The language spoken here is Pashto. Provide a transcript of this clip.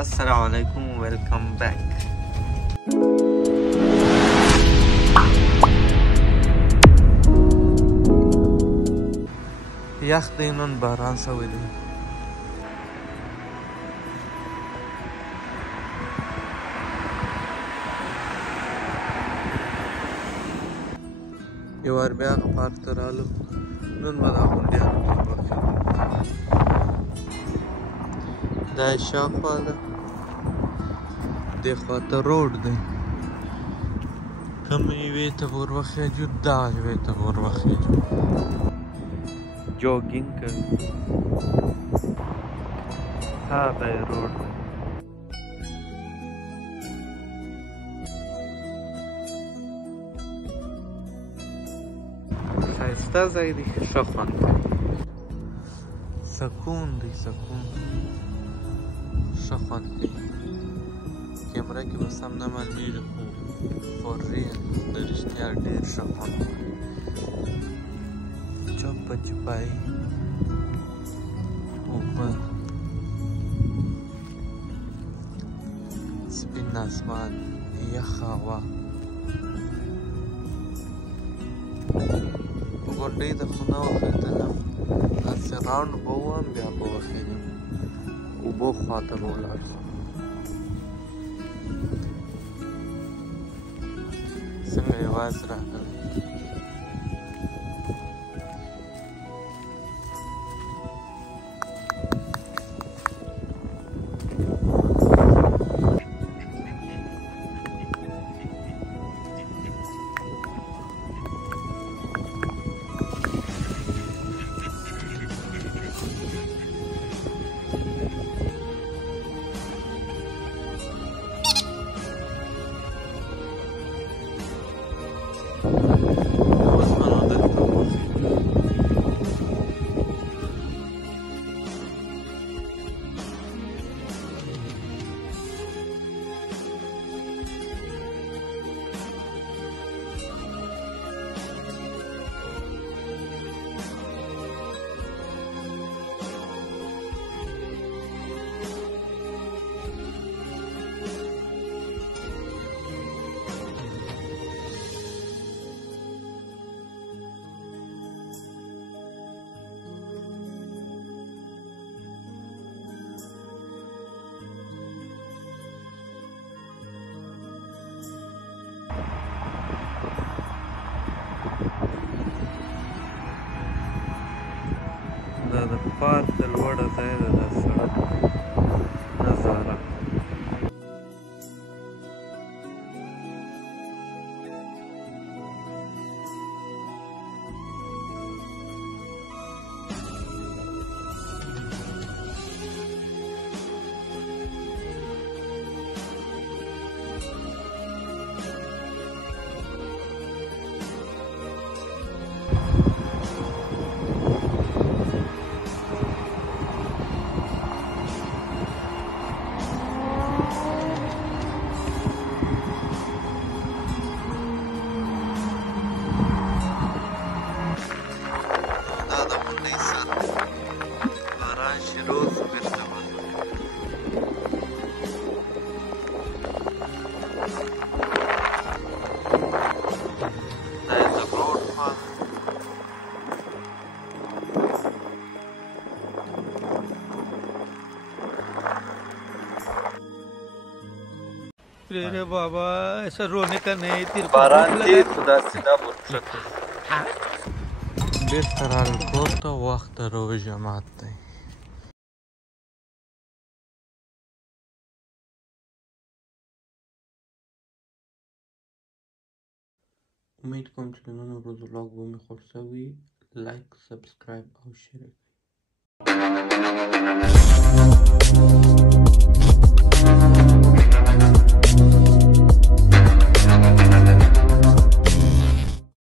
Assalamu alaikum, welcome back. یخ دی نن باران شوی دی. یو وار بیا هغه پارک ته رالو، نن به دا غونډیانو کې وبخښېدو. دا یې شاوخوا ده، دې خوا ته روډ دی. کومې یوې ته به ور وخېږو، دغه یوې ته به ور وخېږو. جوګینګ کوي، هغه یې روډ دی. ښایسته ځای دی، ښه خوند کوي، سکون دی، سکون ښه خوند کوي. کیمره کې به سم نه معلومېږي خو فور ریل د رښتیا ډېر ښه خوند کوي. چوپه چوپایي، اوبه، سپین اسمان، یخه هوا. په غونډۍ ته خو نه وختلم، هسې راونډ به ووهم بیا به وخېږم، اوبو خوا ته به ولاړ شم. څنګه یوازې راغلی. دا د پارک د لوړه ځای ده، د سړک نظاره. रे बाबा ऐसा रोने का नहीं, तेरे को खुदा सीधा बेहतर तो वक्त रोज जमात है. उम्मीद कोम چې نن ورځ व्लॉग به مې خوښ شوی. لایک، سبسکرایب او شیر